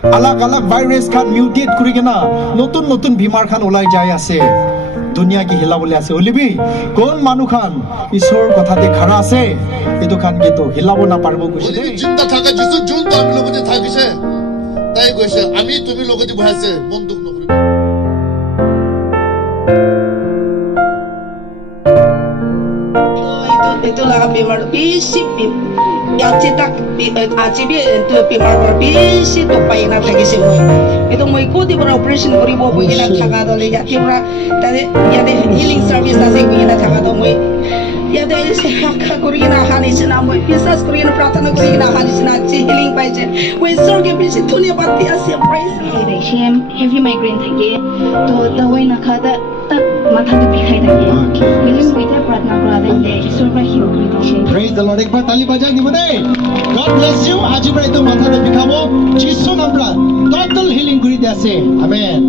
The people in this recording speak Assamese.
আলাগ আলাগ ভাইৰাস খান মিউটেট কৰি কিনা নতুন নতুন বিমাৰ খান ওলাই যায় আছে দুনিয়া কি হিলাবলৈ আছে হলিবি কোন মানুহ খান ঈশ্বৰৰ কথাতে খাৰা আছে এটো খান কিন্তু হিলাব না পারবো কৈছে দেই চিন্তা থাকা যিটো জুন তো আমি লগতে থাকিছে তাই কৈছে আমি তুমি লগতে বহাইছে মন দুখ নকৰিব itu lah memang bisi yace tak acibi itu memang bisi tu payah nak lagi semua itu mau ikut di beberapa operation beri bawa pergi nak thaga dulu ya tiada tadi ya deh healing service nasi pergi nak thaga dulu mau ya deh sehat pergi nak hani sena mau bisnis pergi nak pratana pergi nak hani sena healing paje mau surga bisi dunia bati asyik praise Shame heavy migraine থাকে তো দওয়াই না খাদা tak মাথা দুপি খাই থাকে healing কইতে প্রার্থনা করা দেয় ঈশ্বর বা হিল করে দিছে praise the lord একবার তালি বাজাই দিব দেই god bless you আজি পরে তো মাথা দুপি খাবো যিশু নামত total healing কৰি দিছে amen